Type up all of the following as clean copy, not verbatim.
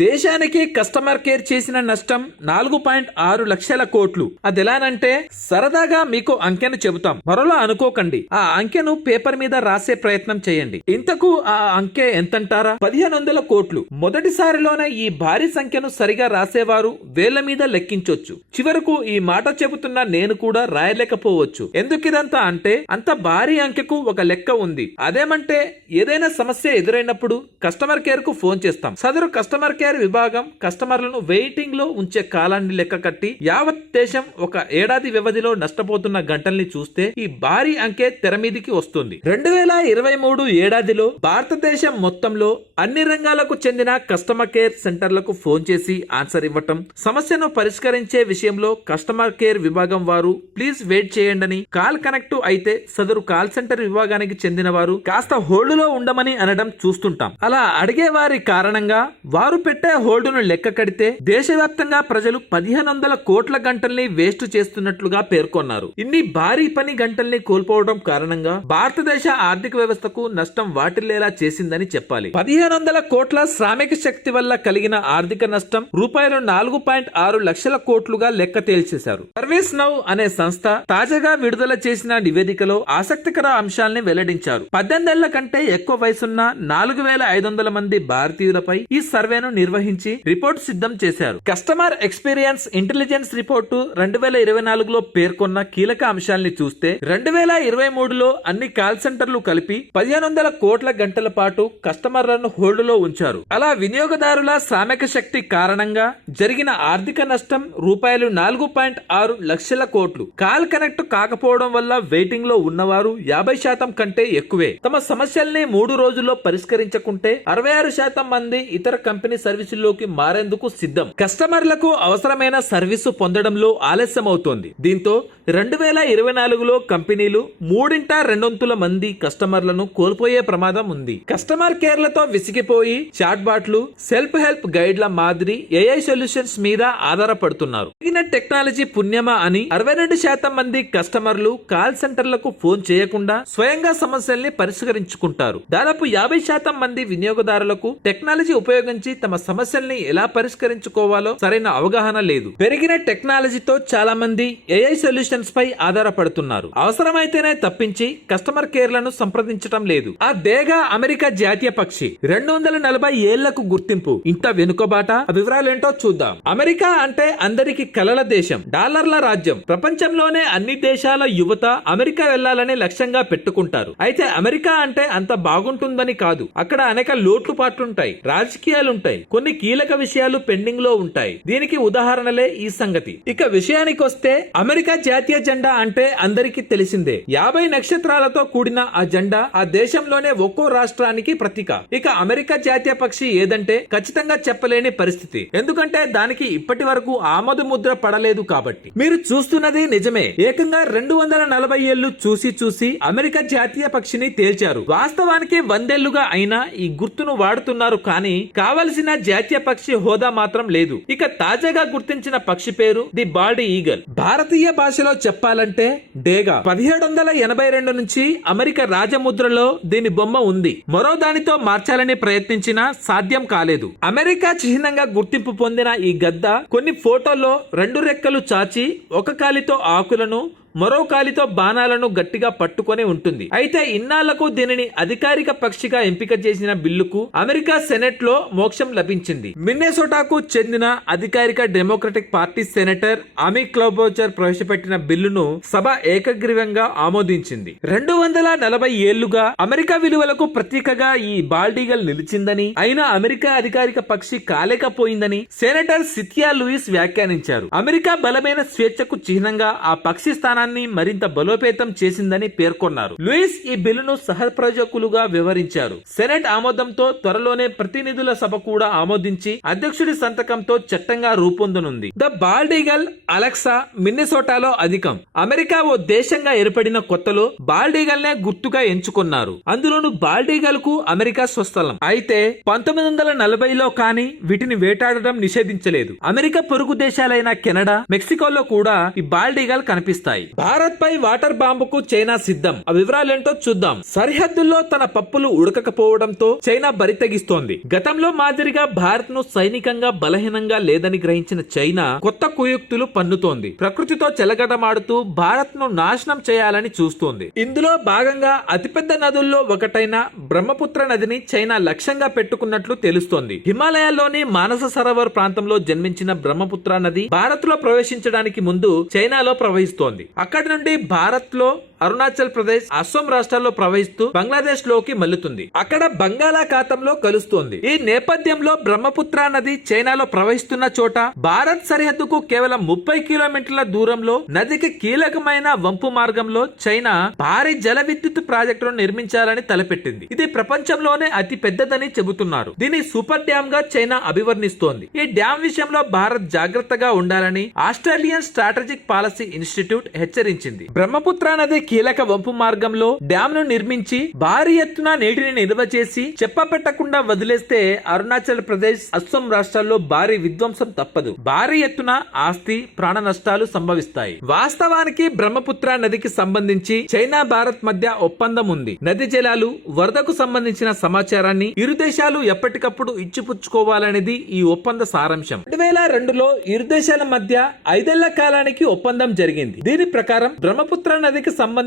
దేశానికి customer care చేసిన నష్టం 4.6 లక్షల కోట్లు. అదెలానంటే సరదాగా మీకు అంకెను చెబుతాం, మరోలా అనుకోకండి. ఆ అంకెను పేపర్ మీద రాసే ప్రయత్నం చేయండి. ఇంతకు ఆ అంకె ఎంతంటారా? 1500 కోట్లు. మొదటిసారిలోనే ఈ భారీ సంఖ్యను సరిగా రాసేవారు వేళ్ల మీద లెక్కించొచ్చు. చివరకు ఈ మాట చెబుతున్న నేను కూడా రాయలేకపోవచ్చు. ఎందుకిదంతా అంటే అంత భారీ అంకెకు ఒక లెక్క ఉంది. అదేమంటే ఏదైనా సమస్య ఎదురైనప్పుడు కస్టమర్ కేర్ కు ఫోన్ చేస్తాం. సదరు కస్టమర్ కేర్ విభాగం కస్టమర్లను వెయిటింగ్ లో ఉంచే కాలాన్ని లెక్క కట్టి యావత్ దేశం ఒక ఏడాది వ్యవధిలో నష్టపోతున్న గంటల్ని చూస్తే ఈ భారీ అంకె తెర మీదికి వస్తుంది. 2023 ఏడాదిలో భారతదేశం మొత్తంలో అన్ని రంగాలకు చెందిన కస్టమర్ కేర్ సెంటర్లకు ఫోన్ చేసి ఆన్సర్ ఇవ్వటం, సమస్యను పరిష్కరించే విషయంలో కస్టమర్ కేర్ విభాగం వారు ప్లీజ్ వెయిట్ చేయండి కాల్ కనెక్ట్ అయితే సదరు కాల్ సెంటర్ విభాగానికి చెందిన వారు కాస్త హోల్డ్ లో ఉండమని అనడం చూస్తుంటాం. అలా అడిగే వారి కారణంగా వారు పెట్టే హోల్డును లెక్క కడితే దేశవ్యాప్తంగా ప్రజలు 1500 కోట్ల గంటల్ని వేస్ట్ చేస్తున్నట్లుగా పేర్కొన్నారు. ఇన్ని భారీ పని గంటల్ని కోల్పోవడం కారణంగా భారతదేశ ఆర్థిక వ్యవస్థకు నష్టం వాటిల్లేలా చేసిందని చెప్పాలి. 1500 కోట్ల శ్రామిక శక్తి వల్ల కలిగిన ఆర్థిక నష్టం రూపాయలు 4.6 లక్షల కోట్లుగా లెక్క తేల్చేశారు. సర్వీస్ నౌ అనే సంస్థ తాజాగా విడుదల చేసిన నివేదికలో ఆసక్తికర అంశాల్ని వెల్లడించారు. 18 ఏళ్ల కంటే ఎక్కువ వయసున్న 4500 మంది భారతీయులపై ఈ సర్వేను నిర్వహించి రిపోర్ట్ సిద్ధం చేశారు. కస్టమర్ ఎక్స్పీరియన్స్ ఇంటెలిజెన్స్ రిపోర్టు 2024లో పేర్కొన్న కీలక అంశాల్ని చూస్తే 2023లో అన్ని కాల్ సెంటర్లు కలిపి 1500 కోట్ల గంటల పాటు కస్టమర్లను హోల్డ్ లో ఉంచారు. అలా వినియోగదారుల శ్రామిక శక్తి కారణంగా జరిగిన ఆర్థిక నష్టం రూపాయలు 4.6 లక్షల కోట్లు. కాల్ కనెక్ట్ కాకపోవడం వల్ల వెయిటింగ్ లో ఉన్నవారు 50% కంటే ఎక్కువే. తమ సమస్యల్ని 3 రోజుల్లో పరిష్కరించకుంటే 66% మంది ఇతర కంపెనీ సర్వీసుల్లోకి మారేందుకు సిద్ధం. కస్టమర్లకు అవసరమైన సర్వీసు పొందడంలో ఆలస్యం అవుతోంది. దీంతో 2024లో కంపెనీలు 2/3 మంది కస్టమర్లను కోల్పోయే ప్రమాదం ఉంది. కస్టమర్ కేర్లతో విసిగిపోయి చాట్ బాట్లు, సెల్ఫ్ హెల్ప్ గైడ్ల మాదిరి ఏఐ సొల్యూషన్స్ మీద ఆధారపడుతున్నారు. టెక్నాలజీ పుణ్యమా అని 62% మంది కస్టమర్లు కాల్ సెంటర్లకు ఫోన్ చేయకుండా స్వయంగా సమస్యల్ని పరిష్కరించుకుంటారు. దాదాపు 50% మంది వినియోగదారులకు టెక్నాలజీ ఉపయోగించి తమ సమస్యల్ని ఎలా పరిష్కరించుకోవాలో సరైన అవగాహన లేదు. పెరిగిన టెక్నాలజీతో చాలా మంది ఏఐ సొల్యూషన్స్ పై ఆధారపడుతున్నారు. అవసరమైతేనే తప్పించి కస్టమర్ కేర్లను సంప్రదించడం లేదు. ఆ దేగా అమెరికా జాతీయ పక్షి 240 ఏళ్లకు గుర్తింపు. ఇంత వెనుకబాట, వివరాలేంటో చూద్దాం. అమెరికా అంటే అందరికి కలల దేశం, డాలర్ల రాజ్యం. ప్రపంచంలోనే అన్ని దేశాల యువత అమెరికా వెళ్లాలని లక్ష్యంగా పెట్టుకుంటారు. అయితే అమెరికా అంటే అంత బాగుంటుందని కాదు. అక్కడ అనేక లోటుపాట్లుంటాయి, రాజకీయాలుంటాయి, కొన్ని కీలక విషయాలు పెండింగ్ లో ఉంటాయి. దీనికి ఉదాహరణలే ఈ సంగతి. ఇక విషయానికొస్తే అమెరికా జాతీయ జెండా అంటే అందరికీ తెలిసిందే. 50 నక్షత్రాలతో కూడిన ఆ జెండా ఆ దేశంలోనే ఒక్కో రాష్ట్రానికి ప్రతీక. ఇక అమెరికా జాతీయ పక్షి ఏదంటే ఖచ్చితంగా చెప్పలేని పరిస్థితి. ఎందుకంటే దానికి ఇప్పటి వరకు ఆమోద ముద్ర పడలేదు కాబట్టి. మీరు చూస్తున్నది నిజమే. ఏకంగా 240 ఏళ్లు చూసి అమెరికా జాతీయ పక్షిని తేల్చారు. వాస్తవానికి 100 ఏళ్లుగా అయినా ఈ గుర్తును వాడుతున్నారు, కానీ కావలసిన జాతీయ పక్షి హోదా మాత్రం లేదు. ఇక తాజాగా గుర్తించిన పక్షి పేరు ది బాల్డ్ ఈగల్. భారతీయ భాషలో చెప్పాలంటే డేగా. 1782 నుంచి అమెరికా రాజముద్రలో దీని బొమ్మ ఉంది. మరో దానితో మార్చాలని ప్రయత్నించినా సాధ్యం కాలేదు. అమెరికా చిహ్నంగా గుర్తింపు పొందిన ఈ గద్ద కొన్ని ఫోటోల్లో 2 రెక్కలు చాచి ఒక కాలితో ఆకులను, మరో కాలితో బాణాలను గట్టిగా పట్టుకొని ఉంటుంది. అయితే ఇన్నాళ్లకు దీనిని అధికారిక పక్షిగా ఎంపిక చేసిన బిల్లుకు అమెరికా సెనెట్ లో మోక్షం లభించింది. మిన్నెసోటాకు చెందిన అధికారిక డెమోక్రటిక్ పార్టీ సెనేటర్ అమీ క్లోబోచర్ ప్రవేశపెట్టిన బిల్లును సభ ఏకగ్రీవంగా ఆమోదించింది. 240 ఏళ్లుగా అమెరికా విలువలకు ప్రతీకగా ఈ బాల్డీగల్ నిలిచిందని, అయినా అమెరికా అధికారిక పక్షి కాలేకపోయిందని సెనేటర్ సిథియా లూయిస్ వ్యాఖ్యానించారు. అమెరికా బలమైన స్వేచ్ఛకు చిహ్నంగా ఆ పక్షి స్థానాన్ని మరింత బలోపేతం చేసిందని పేర్కొన్నారు. లూయిస్ ఈ బిల్లును సహప్రయోజకులుగా వివరించారు. సెనెట్ ఆమోదంతో త్వరలోనే ప్రతినిధుల సభ కూడా ఆమోదించి అధ్యక్షుడి సంతకంతో చట్టంగా రూపొందనుంది. ద బాల్డ్ ఈగల్ అలెక్సా మిన్నెసోటాలో అధికం. అమెరికా ఓ దేశంగా ఏర్పడిన కొత్తలో బాల్డ్ ఈగల్ నే గుర్తుగా ఎంచుకున్నారు. అందులోనూ బాల్డ్ ఈగల్ కు అమెరికా స్వస్థలం. అయితే 1940లో కానీ వీటిని వేటాడడం నిషేధించలేదు. అమెరికా పొరుగు దేశాలైన కెనడా, మెక్సికోలో కూడా ఈ బాల్డ్ ఈగల్ కనిపిస్తాయి. భారత్ పై వాటర్ బాంబుకు చైనా సిద్ధం. ఆ వివరాలేంటో చూద్దాం. సరిహద్దుల్లో తన పప్పులు ఉడకకపోవడంతో చైనా బరితెగిస్తోంది. గతంలో మాదిరిగా భారత్ ను సైనికంగా బలహీనంగా లేదని గ్రహించిన చైనా కొత్త కుయుక్తులు పన్నుతోంది. ప్రకృతితో చెలగటమాడుతూ భారత్ ను నాశనం చేయాలని చూస్తోంది. ఇందులో భాగంగా అతిపెద్ద నదుల్లో ఒకటైన బ్రహ్మపుత్ర నదిని చైనా లక్ష్యంగా పెట్టుకున్నట్లు తెలుస్తోంది. హిమాలయాల్లోని మానస సరోవర్ ప్రాంతంలో జన్మించిన బ్రహ్మపుత్ర నది భారత్ లో ప్రవేశించడానికి ముందు చైనాలో ప్రవహిస్తోంది. అక్కడి నుండి భారత్ లో అరుణాచల్ ప్రదేశ్, అస్సాం రాష్ట్రాల్లో ప్రవహిస్తూ బంగ్లాదేశ్ లోకి మల్లుతుంది. అక్కడ బంగాళాఖాతంలో కలుస్తోంది. ఈ నేపథ్యంలో బ్రహ్మపుత్ర నది చైనాలో ప్రవహిస్తున్న చోట భారత్ సరిహద్దుకు కేవలం 30 కిలోమీటర్ల దూరంలో నదికి కీలకమైన వంపు మార్గంలో చైనా భారీ జల విద్యుత్ ప్రాజెక్టును నిర్మించాలని తలపెట్టింది. ఇది ప్రపంచంలోనే అతి పెద్దదని చెబుతున్నారు. దీని సూపర్ డ్యామ్ గా చైనా అభివర్ణిస్తోంది. ఈ డ్యామ్ విషయంలో భారత్ జాగ్రత్తగా ఉండాలని ఆస్ట్రేలియన్ స్ట్రాటజిక్ పాలసీ ఇన్స్టిట్యూట్ హెచ్చరించింది. బ్రహ్మపుత్ర నది కీలక వంపు మార్గంలో డ్యామ్ ను నిర్మించి భారీ ఎత్తున నీటిని నిల్వ చేసి చెప్పపెట్టకుండా వదిలేస్తే అరుణాచల్ ప్రదేశ్, అస్సాం రాష్ట్రాల్లో భారీ విధ్వంసం తప్పదు. భారీ ఎత్తున ఆస్తి, ప్రాణ నష్టాలు సంభవిస్తాయి. వాస్తవానికి బ్రహ్మపుత్ర నదికి సంబంధించి చైనా, భారత్ మధ్య ఒప్పందం ఉంది. నది జలాలు, వరదకు సంబంధించిన సమాచారాన్ని ఇరు దేశాలు ఎప్పటికప్పుడు ఇచ్చిపుచ్చుకోవాలనేది ఈ ఒప్పంద సారాంశం. 2002లో ఇరు దేశాల మధ్య 5 ఏళ్ల కాలానికి ఒప్పందం జరిగింది. దీని ప్రకారం బ్రహ్మపుత్ర నదికి సంబంధించిన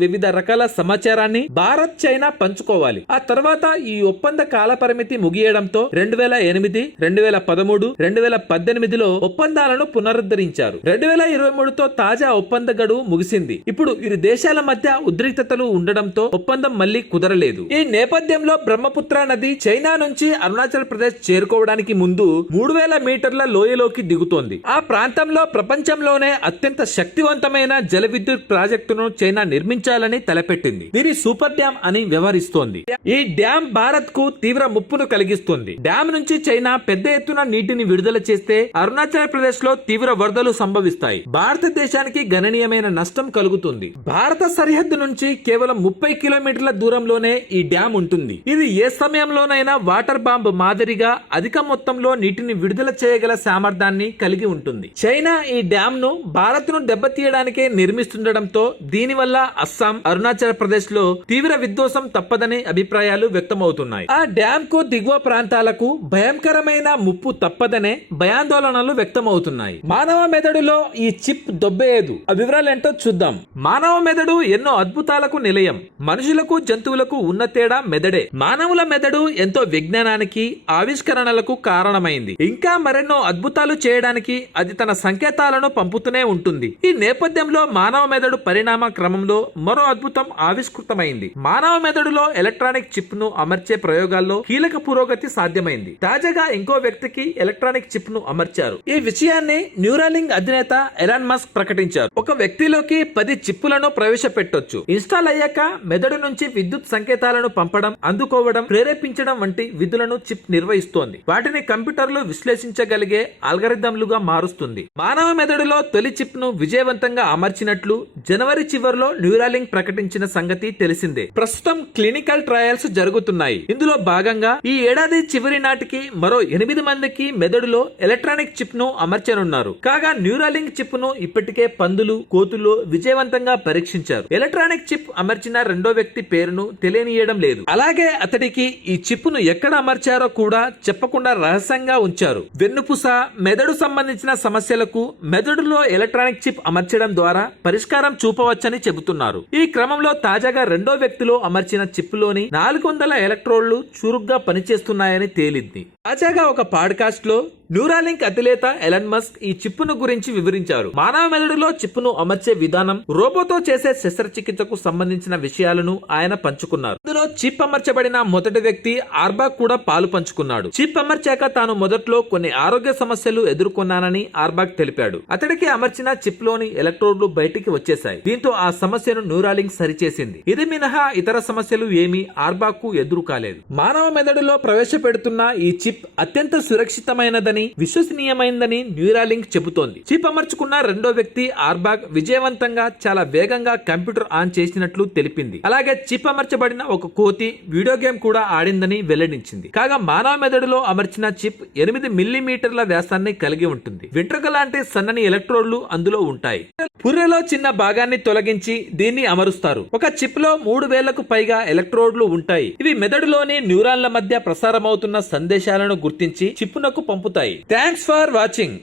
వివిధ రకాల సమాచారాన్ని భారత్, చైనా పంచుకోవాలి. ఆ తర్వాత ఈ ఒప్పంద కాల పరిమితి ముగియడంతో 2008, 2013, 2018లో ఒప్పందాలను పునరుద్ధరించారు. 2023తో తాజా ఒప్పంద గడువు ముగిసింది. ఇప్పుడు ఇరు దేశాల మధ్య ఉద్రిక్తతలు ఉండడంతో ఒప్పందం మళ్లీ కుదరలేదు. ఈ నేపథ్యంలో బ్రహ్మపుత్ర నది చైనా నుంచి అరుణాచల్ ప్రదేశ్ చేరుకోవడానికి ముందు 3000 మీటర్ల లోయలోకి దిగుతోంది. ఆ ప్రాంతంలో ప్రపంచంలోనే అత్యంత శక్తివంతమైన జల విద్యుత్ ప్రాజెక్టును చైనా నిర్మించాలని తలపెట్టింది. దీని సూపర్ డ్యామ్ అని వ్యవహరిస్తోంది. ఈ డ్యామ్ భారత్ కు తీవ్ర ముప్పును కలిగిస్తుంది. డ్యామ్ నుంచి చైనా పెద్ద ఎత్తున నీటిని విడుదల చేస్తే అరుణాచల్ ప్రదేశ్ లో తీవ్ర వరదలు సంభవిస్తాయి. భారతదేశానికి గణనీయమైన నష్టం కలుగుతుంది. భారత సరిహద్దు నుంచి కేవలం 30 కిలోమీటర్ల దూరంలోనే ఈ డ్యామ్ ఉంటుంది. ఇది ఏ సమయంలోనైనా వాటర్ బాంబ్ మాదిరిగా అధిక మొత్తంలో నీటిని విడుదల చేయగల సామర్థ్యాన్ని కలిగి ఉంటుంది. చైనా ఈ డ్యామ్ ను భారత్ ను దెబ్బతీయడానికే నిర్మిస్తుండటంతో దీనివల్ల అస్సాం, అరుణాచల్ ప్రదేశ్ లో తీవ్ర విధ్వంసం తప్పదనే అభిప్రాయాలు వ్యక్తమవుతున్నాయి. ఆ డ్యామ్ కు దిగువ ప్రాంతాలకు భయంకరమైన ముప్పు తప్పదనే భయాందోళనలు వ్యక్తమవుతున్నాయి. మానవ మెదడులో ఈ చిప్ దొబ్బేయదు. ఆ వివరాలు ఏంటో చూద్దాం. మానవ మెదడు ఎన్నో అద్భుతాలకు నిలయం. మనుషులకు, జంతువులకు ఉన్న తేడా మెదడే. మానవుల మెదడు ఎంతో విజ్ఞానానికి, ఆవిష్కరణలకు కారణమైంది. ఇంకా మరెన్నో అద్భుతాలు చేయడానికి అది తన సంకేతాలను పంపుతూనే ఉంటుంది. ఈ నేపథ్యంలో మానవ మెదడు పరిణామ క్రమంలో మరో అద్భుతం ఆవిష్కృతమైంది. మానవ మెదడులో ఎలక్ట్రానిక్ చిప్ ను అమర్చే ప్రయోగాల్లో కీలక పురోగతి సాధ్యమైంది. తాజాగా ఇంకో వ్యక్తికి ఎలక్ట్రానిక్ చిప్ ను అమర్చారు. ఈ విషయాన్ని న్యూరాలింక్ అధినేత ఎలాన్ మస్క్ ప్రకటించారు. ఒక వ్యక్తిలోకి 10 చిప్పులను ప్రవేశపెట్టొచ్చు. ఇన్స్టాల్ అయ్యాక మెదడు నుంచి విద్యుత్ సంకేతాలను పంపడం, అందుకోవడం, ప్రేరేపించడం వంటి విధులను చిప్ నిర్వహిస్తోంది. వాటిని కంప్యూటర్లు విశ్లేషించగలిగే అల్గారిథంలుగా మారుస్తుంది. మానవ మెదడులో తొలి చిప్ ను విజయవంతంగా అమర్చినట్లు జనవరి చివరిలో న్యూరాలింక్ ప్రకటించిన సంగతి తెలిసిందే. ప్రస్తుతం క్లినికల్ ట్రయల్స్ జరుగుతున్నాయి. ఇందులో భాగంగా ఈ ఏడాది చివరి నాటికి మరో 8 మందికి మెదడులో ఎలక్ట్రానిక్ చిప్ ను అమర్చనున్నారు. కాగా న్యూరాలింక్ చిప్ ను ఇప్పటికే పందులు, కోతుల్లో విజయవంతంగా పరీక్షించారు. ఎలక్ట్రానిక్ చిప్ అమర్చిన రెండో వ్యక్తి పేరును తెలియనియడం లేదు. అలాగే అతడికి ఈ చిప్ ను ఎక్కడ అమర్చారో కూడా చెప్పకుండా రహస్యంగా ఉంచారు. వెన్నుపూస, మెదడు సంబంధించిన సమస్యలకు మెదడులో ఎలక్ట్రానిక్ చిప్ అమర్చడం ద్వారా పరిష్కారం చూపవచ్చని చెబుతున్నారు. ఈ క్రమంలో తాజాగా రెండో వ్యక్తిలో అమర్చిన చిప్ లోని 400 ఎలక్ట్రోడ్లు చురుగ్గా పనిచేస్తున్నాయని తేలింది. తాజాగా ఒక పాడ్కాస్ట్ లో న్యూరాలింక్ అధినేత ఎలాన్ మస్క్ ఈ చిప్పును గురించి వివరించారు. మానవ మెదడులో చిప్పును అమర్చే విధానం, రోబోతో చేసే శస్త్రచికిత్సకు సంబంధించిన విషయాలను ఆయన పంచుకున్నారు. ఇందులో చిప్ అమర్చబడిన మొదటి వ్యక్తి ఆర్బాగ్ కూడా పాలు పంచుకున్నాడు. చిప్ అమర్చాక తాను మొదట్లో కొన్ని ఆరోగ్య సమస్యలు ఎదుర్కొన్నానని ఆర్బాగ్ తెలిపాడు. అతడికి అమర్చిన చిప్ లోని ఎలక్ట్రోడ్లు బయటికి వచ్చేశాయి. దీంతో ఆ సమస్యను న్యూరాలింక్ సరిచేసింది. ఇది మినహా ఇతర సమస్యలు ఏమీ ఆర్బాగ్ కు ఎదురు కాలేదు. మానవ మెదడులో ప్రవేశపెడుతున్న ఈ చిప్ అత్యంత సురక్షితమైనదని కానీ విశ్వసనీయమైందని న్యూరాలింక్ చెబుతోంది. చిప్ అమర్చుకున్న రెండో వ్యక్తి ఆర్బాగ్ విజయవంతంగా చాలా వేగంగా కంప్యూటర్ ఆన్ చేసినట్లు తెలిపింది. అలాగే చిప్ అమర్చబడిన ఒక కోతి వీడియో గేమ్ కూడా ఆడిందని వెల్లడించింది. కాగా మానవ మెదడులో అమర్చిన చిప్ 8 మిల్లీమీటర్ల వ్యాసాన్ని కలిగి ఉంటుంది. వెంట్రుక లాంటి సన్నని ఎలక్ట్రోడ్లు అందులో ఉంటాయి. పుర్రెలో చిన్న భాగాన్ని తొలగించి దీన్ని అమరుస్తారు. ఒక చిప్ లో 3000కు పైగా ఎలక్ట్రోడ్లు ఉంటాయి. ఇవి మెదడులోని న్యూరాన్ల మధ్య ప్రసారమవుతున్న సందేశాలను గుర్తించి చిప్పునకు పంపుతాయి. Thanks for watching.